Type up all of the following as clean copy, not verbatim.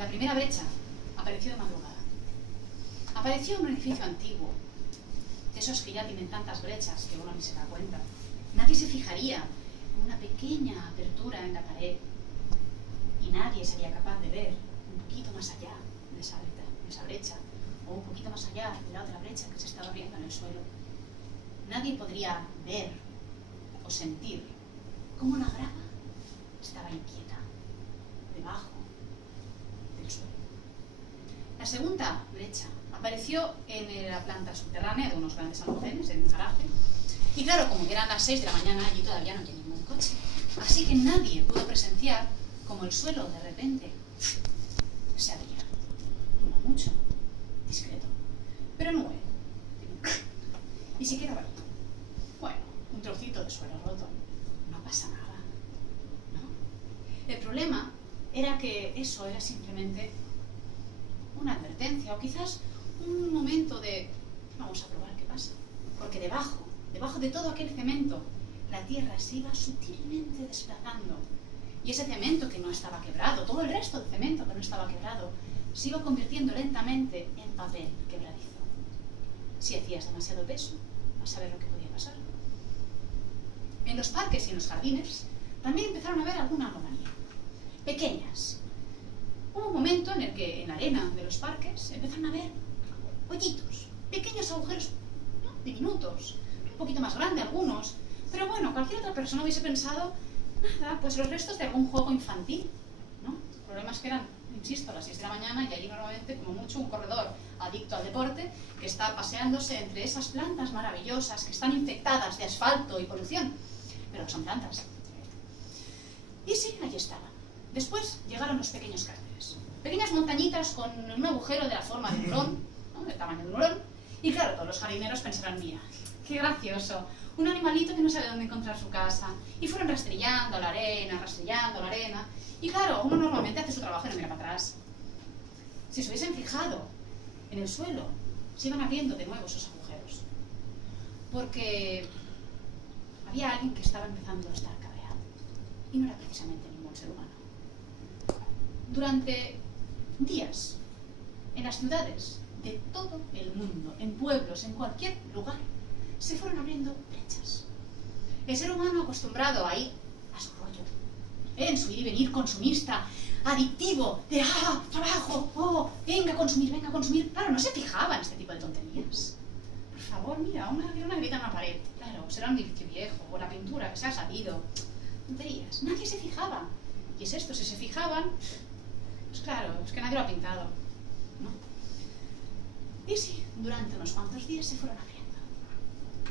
La primera brecha apareció de madrugada. Apareció en un edificio antiguo, de esos que ya tienen tantas brechas que uno ni se da cuenta. Nadie se fijaría en una pequeña apertura en la pared y nadie sería capaz de ver un poquito más allá de esa brecha, o un poquito más allá de la otra brecha que se estaba abriendo en el suelo. Nadie podría ver o sentir cómo la grava estaba inquieta debajo del suelo. La segunda brecha apareció en la planta subterránea de unos grandes almacenes, en el garaje. Y claro, como eran las 6 de la mañana, allí todavía no había ningún coche. Así que nadie pudo presenciar como el suelo de repente se abría. No mucho, discreto, pero no bueno. Y se quedaba ahí. Bueno, un trocito de suelo roto. No pasa nada, ¿no? El problema era que eso era simplemente una advertencia, o quizás un momento de vamos a probar qué pasa. Porque debajo de todo aquel cemento, la tierra se iba sutilmente desplazando. Y ese cemento que no estaba quebrado, todo el resto del cemento que no estaba quebrado, se iba convirtiendo lentamente en papel quebradizo. Si hacías demasiado peso, a saber lo que podía pasar. En los parques y en los jardines también empezaron a haber alguna anomalía. Pequeñas. Hubo un momento en el que en la arena de los parques empezaron a haber hoyitos, pequeños agujeros, ¿no?, diminutos, un poquito más grandes algunos, pero bueno, cualquier otra persona hubiese pensado, nada, pues los restos de algún juego infantil, ¿no? El problema es que eran, insisto, a las 6 de la mañana y allí normalmente, como mucho, un corredor adicto al deporte que está paseándose entre esas plantas maravillosas que están infectadas de asfalto y polución, pero son plantas. Y sí, allí estaban. Después llegaron los pequeños cráteres, pequeñas montañitas con un agujero de la forma de un hurón, ¿no?, del tamaño de un hurón, y claro, todos los jardineros pensarán, mira, qué gracioso, un animalito que no sabe dónde encontrar su casa, y fueron rastrillando la arena, y claro, uno normalmente hace su trabajo y no mira para atrás. Si se hubiesen fijado en el suelo, se iban abriendo de nuevo esos agujeros, porque había alguien que estaba empezando a estar cabreado, y no era precisamente ningún ser humano. Durante días, en las ciudades de todo el mundo, en pueblos, en cualquier lugar, se fueron abriendo brechas. El ser humano acostumbrado a ir a su rollo, en su ir y venir consumista, adictivo, de trabajo, venga a consumir, claro, no se fijaba en este tipo de tonterías. Por favor, mira, una grita en una pared, claro, será un edificio viejo, o la pintura que se ha salido, tonterías, nadie se fijaba. Y es esto, si se fijaban, pues claro, es que nadie lo ha pintado, ¿no? Y sí, durante unos cuantos días se fueron abriendo.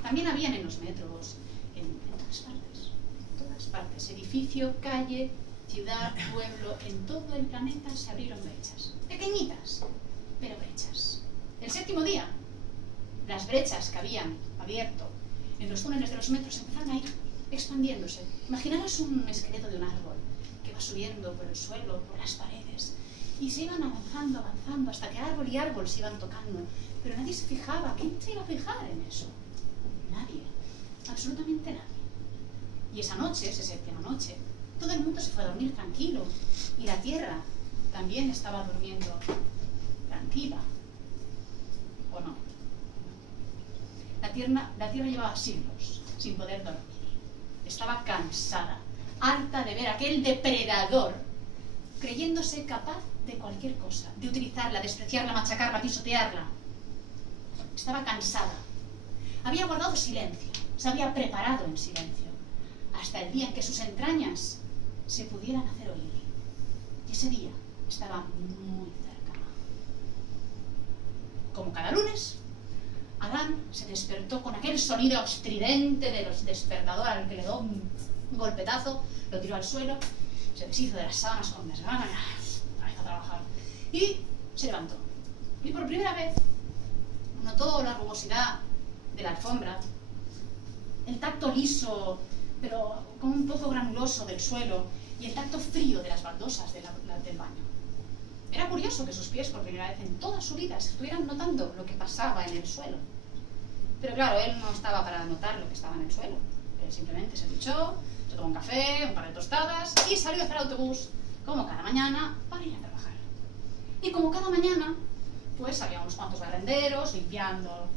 También habían en los metros, en todas partes, edificio, calle, ciudad, pueblo, en todo el planeta se abrieron brechas. Pequeñitas, pero brechas. El séptimo día, las brechas que habían abierto en los túneles de los metros empezaron a ir expandiéndose. Imaginaros un esqueleto de un árbol que va subiendo por el suelo, por las paredes, y se iban avanzando, hasta que árbol y árbol se iban tocando. Pero nadie se fijaba. ¿Quién se iba a fijar en eso? Nadie. Absolutamente nadie. Y esa noche, esa séptima noche, todo el mundo se fue a dormir tranquilo. Y la tierra también estaba durmiendo tranquila. ¿O no? La tierra llevaba siglos sin poder dormir. Estaba cansada, harta de ver a aquel depredador creyéndose capaz de cualquier cosa, de utilizarla, despreciarla, machacarla, pisotearla. Estaba cansada. Había guardado silencio, se había preparado en silencio, hasta el día en que sus entrañas se pudieran hacer oír. Y ese día estaba muy cerca. Como cada lunes, Adán se despertó con aquel sonido estridente de los despertadores al que le dio un golpetazo, lo tiró al suelo, se deshizo de las sábanas con desgana, a trabajar, y se levantó. Y por primera vez notó la rugosidad de la alfombra, el tacto liso, pero con un pozo granuloso del suelo, y el tacto frío de las baldosas del baño. Era curioso que sus pies, por primera vez en toda su vida, estuvieran notando lo que pasaba en el suelo. Pero claro, él no estaba para notar lo que estaba en el suelo. Él simplemente se duchó, se tomó un café, un par de tostadas y salió a hacer autobús, como cada mañana, para ir a trabajar. Y como cada mañana, pues había unos cuantos barrenderos limpiando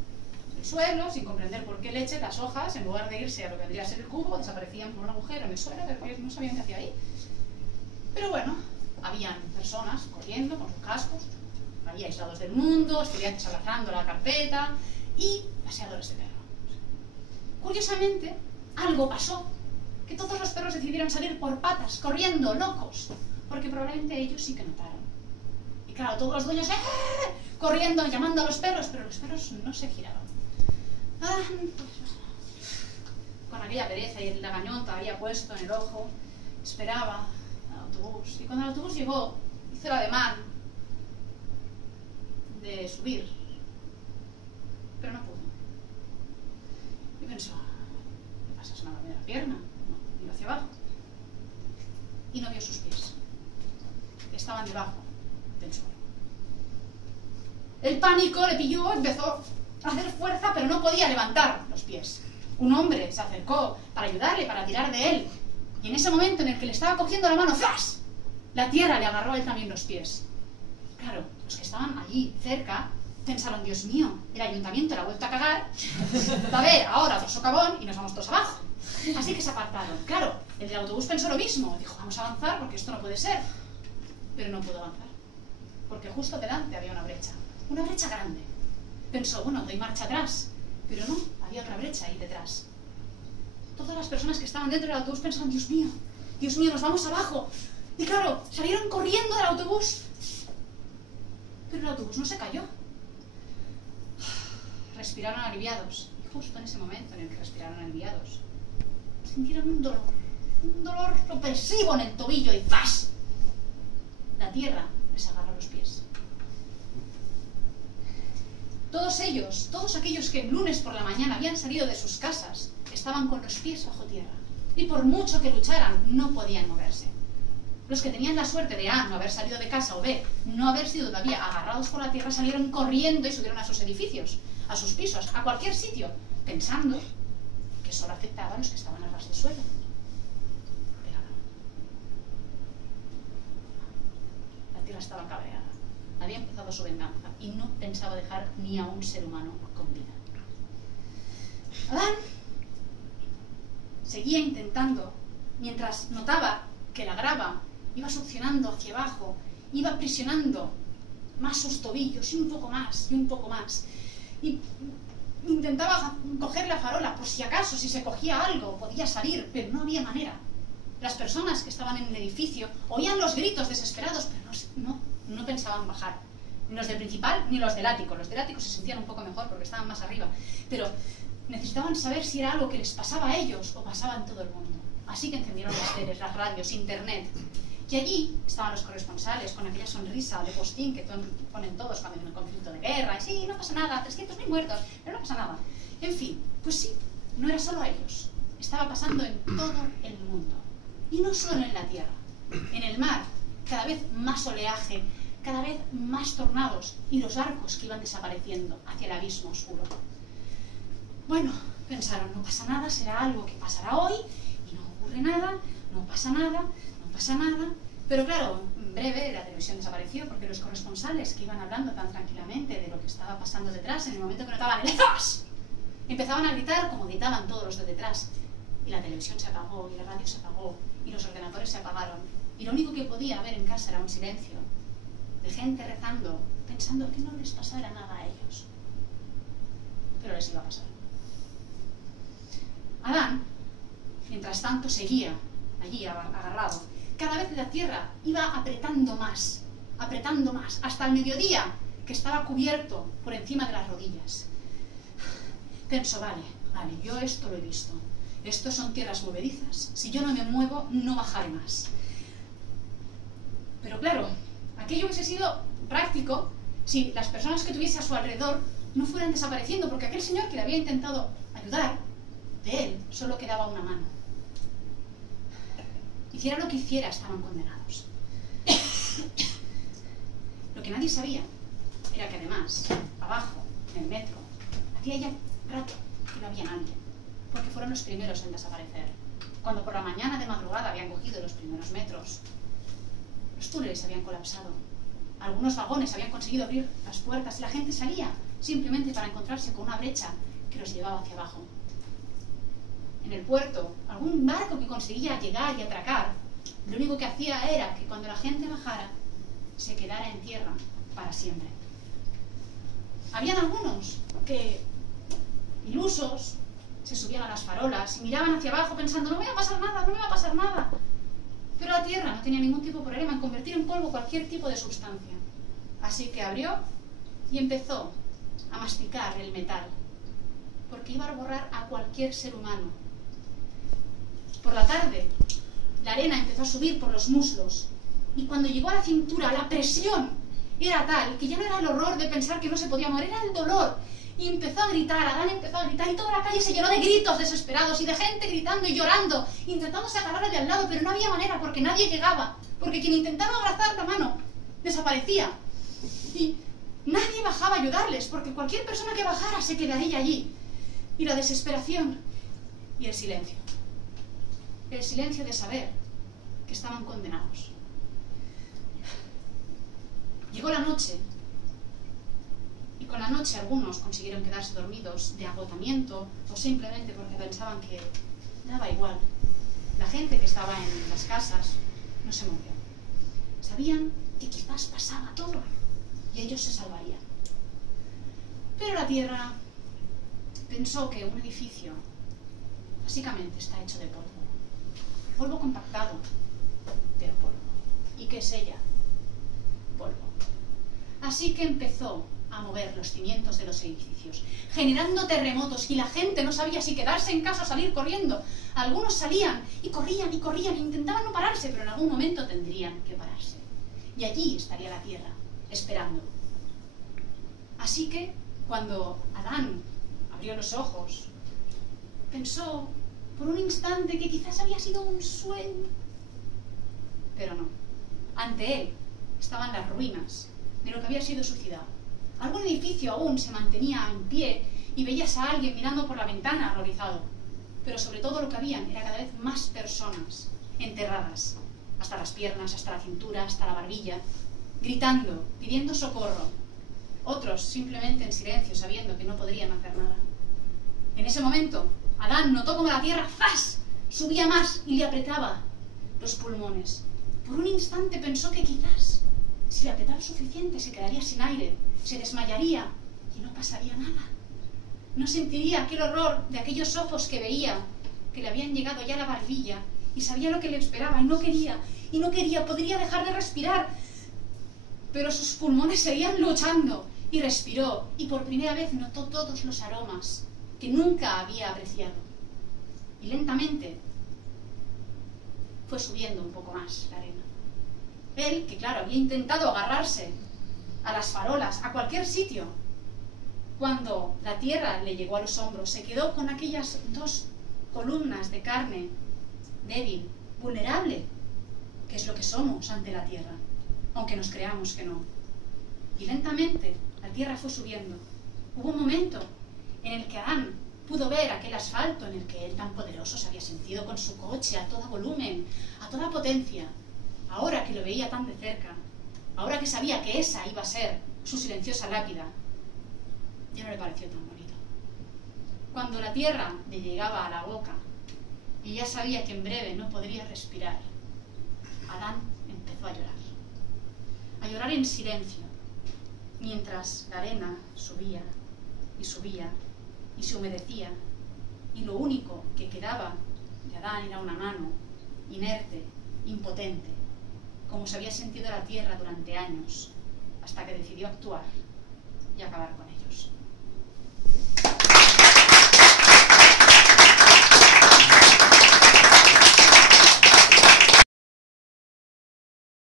el suelo, sin comprender por qué leche las hojas, en lugar de irse a lo que vendría a ser el cubo, desaparecían por un agujero en el suelo, pero no sabían qué hacía ahí. Pero bueno, habían personas corriendo con sus cascos, ahí aislados del mundo, estudiantes abrazando la carpeta y paseadores de perro. Curiosamente, algo pasó, que todos los perros decidieron salir por patas, corriendo, locos, porque probablemente ellos sí que notaron. Y claro, todos los dueños corriendo, llamando a los perros, pero los perros no se giraban. Con aquella pereza y la gañota había puesto en el ojo, esperaba al autobús. Y cuando el autobús llegó, hizo el ademán de subir, pero no pudo. Y pensó, ¿qué pasa? ¿Se me ha dormido la pierna? No, miró hacia abajo. Y no vio sus pies. Estaban debajo del suelo. El pánico le pilló, empezó a hacer fuerza, pero no podía levantar los pies. Un hombre se acercó para ayudarle, para tirar de él. Y en ese momento en el que le estaba cogiendo la mano, ¡flash!, la tierra le agarró a él también los pies. Claro, los que estaban allí cerca pensaron, Dios mío, el ayuntamiento le ha vuelto a cagar, va a haber ahora otro socavón y nos vamos todos abajo. Así que se apartaron. Claro, el del autobús pensó lo mismo. Dijo, vamos a avanzar porque esto no puede ser. Pero no pudo avanzar, porque justo delante había una brecha grande. Pensó, bueno, doy marcha atrás, pero no, había otra brecha ahí detrás. Todas las personas que estaban dentro del autobús pensaron, Dios mío, nos vamos abajo. Y claro, salieron corriendo del autobús. Pero el autobús no se cayó. Respiraron aliviados. Y justo en ese momento en el que respiraron aliviados, sintieron un dolor opresivo en el tobillo y ¡zas! La tierra les agarró los pies. Todos ellos, todos aquellos que el lunes por la mañana habían salido de sus casas, estaban con los pies bajo tierra. Y por mucho que lucharan, no podían moverse. Los que tenían la suerte de A, no haber salido de casa, o B, no haber sido todavía agarrados por la tierra, salieron corriendo y subieron a sus edificios, a sus pisos, a cualquier sitio, pensando que solo afectaba a los que estaban a ras de suelo. Pero no. La tierra estaba cabreada. Había empezado su venganza y no pensaba dejar ni a un ser humano con vida. Adán seguía intentando, mientras notaba que la grava iba succionando hacia abajo, iba aprisionando más sus tobillos, y un poco más, y un poco más. Y intentaba coger la farola, por si acaso, si se cogía algo, podía salir, pero no había manera. Las personas que estaban en el edificio oían los gritos desesperados, pero no pensaban bajar. Ni los del principal, ni los del ático. Los del ático se sentían un poco mejor porque estaban más arriba. Pero necesitaban saber si era algo que les pasaba a ellos o pasaba en todo el mundo. Así que encendieron las teles, las radios, internet. Y allí estaban los corresponsales con aquella sonrisa de postín que ponen todos cuando hay un conflicto de guerra. Y sí, no pasa nada, 300.000 muertos, pero no pasa nada. En fin, pues sí, no era solo a ellos. Estaba pasando en todo el mundo. Y no solo en la tierra. En el mar, cada vez más oleaje, cada vez más tornados y los barcos que iban desapareciendo hacia el abismo oscuro. Bueno, pensaron, no pasa nada, será algo que pasará hoy y no ocurre nada, no pasa nada. Pero claro, en breve la televisión desapareció porque los corresponsales que iban hablando tan tranquilamente de lo que estaba pasando detrás, en el momento que notaban el ¡zas!, empezaban a gritar como gritaban todos los de detrás. Y la televisión se apagó, y la radio se apagó, y los ordenadores se apagaron. Y lo único que podía haber en casa era un silencio de gente rezando, pensando que no les pasara nada a ellos. Pero les iba a pasar. Adán, mientras tanto, seguía allí agarrado. Cada vez la tierra iba apretando más, hasta el mediodía, que estaba cubierto por encima de las rodillas. Pensó, vale, yo esto lo he visto. Estos son tierras movedizas. Si yo no me muevo, no bajaré más. Pero claro, aquello hubiese sido práctico si las personas que tuviese a su alrededor no fueran desapareciendo, porque aquel señor que le había intentado ayudar, de él solo quedaba una mano. Hiciera lo que hiciera, estaban condenados. Lo que nadie sabía era que además, abajo, en el metro, hacía ya rato que no había nadie, porque fueron los primeros en desaparecer. Cuando por la mañana de madrugada habían cogido los primeros metros, los túneles habían colapsado. Algunos vagones habían conseguido abrir las puertas y la gente salía simplemente para encontrarse con una brecha que los llevaba hacia abajo. En el puerto, algún barco que conseguía llegar y atracar, lo único que hacía era que cuando la gente bajara, se quedara en tierra para siempre. Habían algunos que, ilusos, se subían a las farolas y miraban hacia abajo pensando, no me va a pasar nada, no me va a pasar nada. Pero la tierra no tenía ningún tipo de problema en convertir en polvo cualquier tipo de sustancia. Así que abrió y empezó a masticar el metal, porque iba a borrar a cualquier ser humano. Por la tarde, la arena empezó a subir por los muslos, y cuando llegó a la cintura, la presión era tal que ya no era el horror de pensar que no se podía morir, era el dolor. Y empezó a gritar, Adán empezó a gritar, y toda la calle se llenó de gritos desesperados, y de gente gritando y llorando, intentándose agarrarle de al lado, pero no había manera, porque nadie llegaba, porque quien intentaba abrazar la mano desaparecía. Y nadie bajaba a ayudarles, porque cualquier persona que bajara se quedaría allí. Y la desesperación y el silencio. El silencio de saber que estaban condenados. Llegó la noche, y con la noche algunos consiguieron quedarse dormidos de agotamiento o simplemente porque pensaban que daba igual. La gente que estaba en las casas no se movió. Sabían que quizás pasaba todo y ellos se salvarían. Pero la tierra pensó que un edificio básicamente está hecho de polvo. Polvo compactado, pero polvo. ¿Y qué es ella? Polvo. Así que empezó a mover los cimientos de los edificios, generando terremotos, y la gente no sabía si quedarse en casa o salir corriendo. Algunos salían y corrían y corrían, e intentaban no pararse, pero en algún momento tendrían que pararse. Y allí estaría la tierra, esperando. Así que, cuando Adán abrió los ojos, pensó por un instante que quizás había sido un sueño. Pero no. Ante él estaban las ruinas de lo que había sido su ciudad. Algún edificio aún se mantenía en pie y veías a alguien mirando por la ventana horrorizado. Pero sobre todo lo que habían era cada vez más personas enterradas, hasta las piernas, hasta la cintura, hasta la barbilla, gritando, pidiendo socorro. Otros simplemente en silencio, sabiendo que no podrían hacer nada. En ese momento, Adán notó como la tierra ¡zas! Subía más y le apretaba los pulmones. Por un instante pensó que quizás, si le apretaba suficiente, se quedaría sin aire, se desmayaría y no pasaría nada. No sentiría aquel horror de aquellos ojos que veía, que le habían llegado ya a la barbilla, y sabía lo que le esperaba, y no quería, podría dejar de respirar. Pero sus pulmones seguían luchando, y respiró, y por primera vez notó todos los aromas que nunca había apreciado. Y lentamente fue subiendo un poco más la arena. Él, que claro, había intentado agarrarse a las farolas, a cualquier sitio, cuando la tierra le llegó a los hombros, se quedó con aquellas dos columnas de carne débil, vulnerable, que es lo que somos ante la tierra, aunque nos creamos que no. Y lentamente la tierra fue subiendo. Hubo un momento en el que Adán pudo ver aquel asfalto en el que él tan poderoso se había sentido con su coche a todo volumen, a toda potencia. Ahora que lo veía tan de cerca, ahora que sabía que esa iba a ser su silenciosa lápida, ya no le pareció tan bonito. Cuando la tierra le llegaba a la boca y ya sabía que en breve no podría respirar, Adán empezó a llorar en silencio, mientras la arena subía y subía y se humedecía, y lo único que quedaba de Adán era una mano, inerte, impotente, como se había sentido la tierra durante años, hasta que decidió actuar y acabar con ellos.